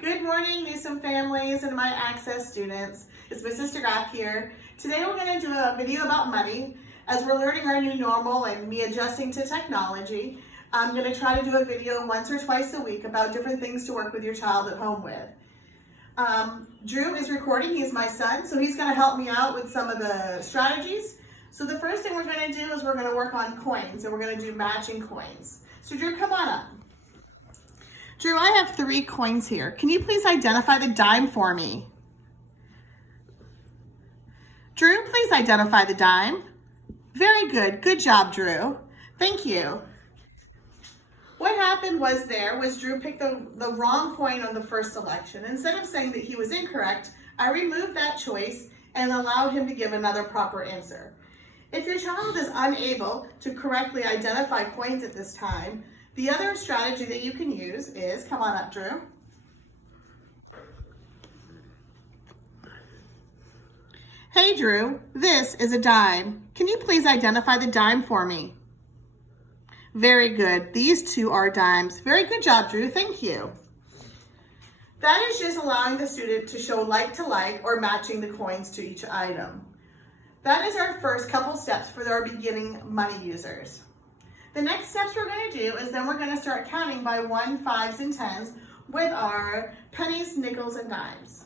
Good morning, Newsom families and my Access students. It's Mrs. DeGraff here. Today we're going to do a video about money. As we're learning our new normal and me adjusting to technology, I'm going to try to do a video once or twice a week about different things to work with your child at home with. Drew is recording. He's my son, so he's going to help me out with some of the strategies. So the first thing we're going to do is we're going to work on coins, and we're going to do matching coins. So Drew, come on up. Drew, I have 3 coins here. Can you please identify the dime for me? Drew, please identify the dime. Very good. Good job, Drew. Thank you. What happened was Drew picked the wrong coin on the first selection. Instead of saying that he was incorrect, I removed that choice and allowed him to give another proper answer. If your child is unable to correctly identify coins at this time, the other strategy that you can use is, come on up, Drew. Hey, Drew, this is a dime. Can you please identify the dime for me? Very good. These 2 are dimes. Very good job, Drew. Thank you. That is just allowing the student to show like to like or matching the coins to each item. That is our first couple steps for our beginning money users. The next steps we're going to do is then we're going to start counting by 1s, 5s, and 10s with our pennies, nickels, and dimes.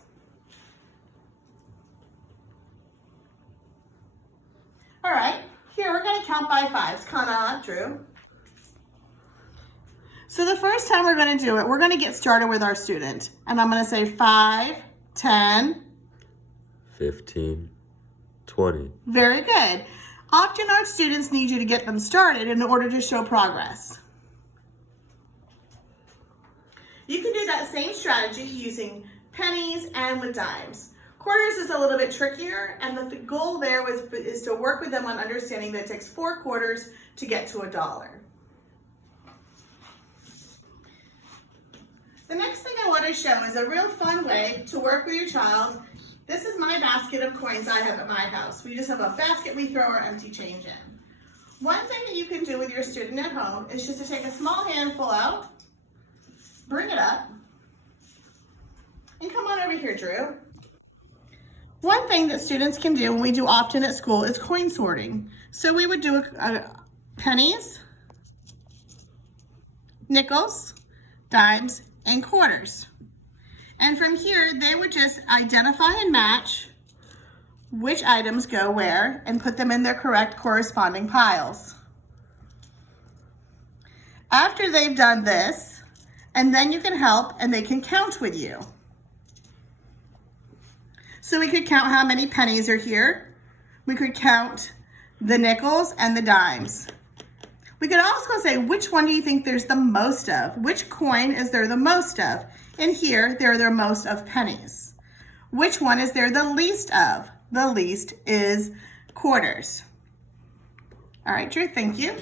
All right, here we're going to count by 5s. Come on, Drew. So the first time we're going to do it, we're going to get started with our student. And I'm going to say 5, 10, 15, 20. Very good. Often our students need you to get them started in order to show progress. You can do that same strategy using pennies and with dimes. Quarters is a little bit trickier, and the goal there is to work with them on understanding that it takes 4 quarters to get to $1. The next thing I want to show is a real fun way to work with your child. This is my basket of coins I have at my house. We just have a basket we throw our empty change in. One thing that you can do with your student at home is just to take a small handful out, bring it up, and come on over here, Drew. One thing that students can do, and we do often at school, is coin sorting. So we would do pennies, nickels, dimes, and quarters. And from here, they would just identify and match which items go where and put them in their correct corresponding piles. After they've done this, and then you can help and they can count with you. So we could count how many pennies are here. We could count the nickels and the dimes. We could also say, which one do you think there's the most of? Which coin is there the most of? And here, there are the most of pennies. Which one is there the least of? The least is quarters. All right, Drew, thank you.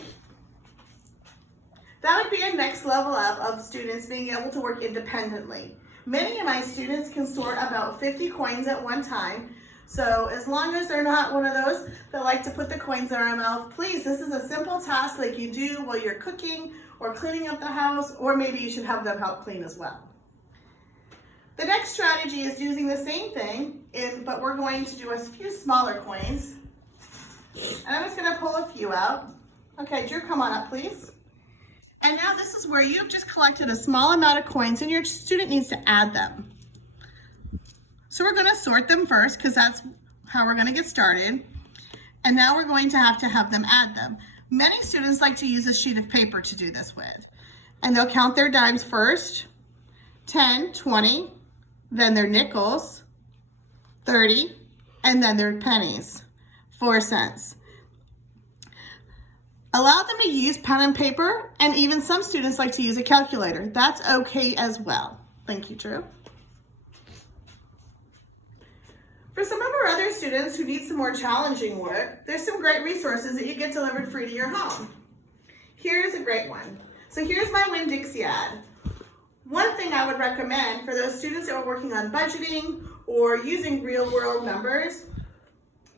That would be a next level up of students being able to work independently. Many of my students can sort about 50 coins at one time. So as long as they're not one of those that like to put the coins in our mouth, please, this is a simple task like you do while you're cooking or cleaning up the house, or maybe you should have them help clean as well. The next strategy is using the same thing, but we're going to do a few smaller coins. And I'm just going to pull a few out. Okay, Drew, come on up, please. And now this is where you've just collected a small amount of coins and your student needs to add them. So we're going to sort them first because that's how we're going to get started. And now we're going to have them add them. Many students like to use a sheet of paper to do this with. And they'll count their dimes first, 10, 20, then their nickels, 30, and then their pennies, 4 cents. Allow them to use pen and paper, and even some students like to use a calculator. That's okay as well. Thank you, Drew. For some of our other students who need some more challenging work, there's some great resources that you get delivered free to your home. Here's a great one. So here's my Winn-Dixie ad. One thing I would recommend for those students that are working on budgeting or using real-world numbers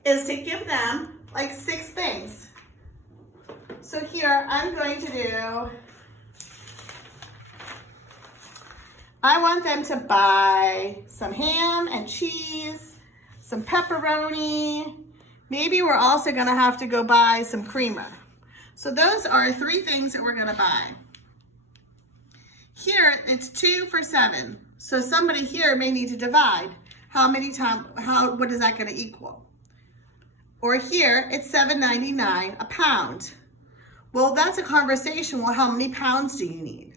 is to give them like 6 things. So here I'm going to do I want them to buy some ham and cheese, some pepperoni. Maybe we're also gonna have to go buy some creamer. So those are 3 things that we're gonna buy. Here, it's 2 for 7. So somebody here may need to divide. What is that gonna equal? Or here, it's $7.99 a pound. Well, that's a conversation. Well, how many pounds do you need?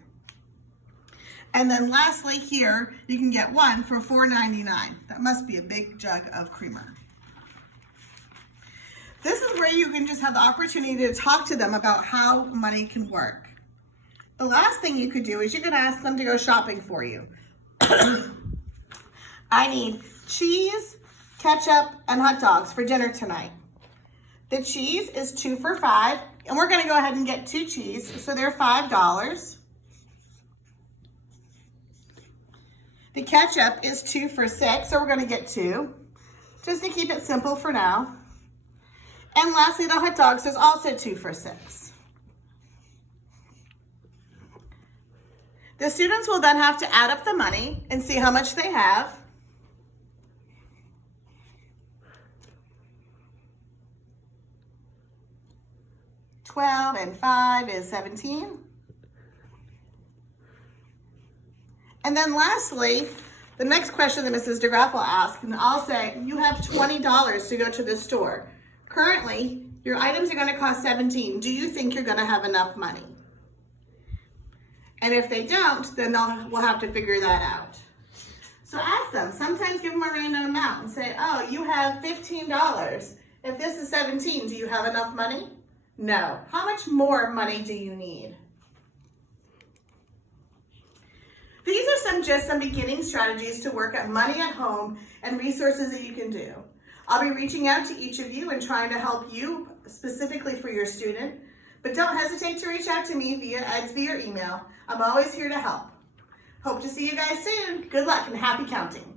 And then lastly here, you can get 1 for $4.99. That must be a big jug of creamer. This is where you can just have the opportunity to talk to them about how money can work. The last thing you could do is you could ask them to go shopping for you. I need cheese, ketchup, and hot dogs for dinner tonight. The cheese is 2 for $5, and we're gonna go ahead and get 2 cheese, so they're $5. The ketchup is 2 for $6, so we're gonna get 2, just to keep it simple for now. And lastly, the hot dogs is also 2 for $6. The students will then have to add up the money and see how much they have. $12 and 5 is 17. And then lastly, the next question that Mrs. DeGraff will ask, and I'll say, you have $20 to go to the store. Currently, your items are gonna cost $17. Do you think you're gonna have enough money? And if they don't, then we'll have to figure that out. So ask them, sometimes give them a random amount and say, oh, you have $15. If this is 17, do you have enough money? No. How much more money do you need? These are just some beginning strategies to work at money at home and resources that you can do. I'll be reaching out to each of you and trying to help you specifically for your student, but don't hesitate to reach out to me via email. I'm always here to help. Hope to see you guys soon. Good luck and happy counting.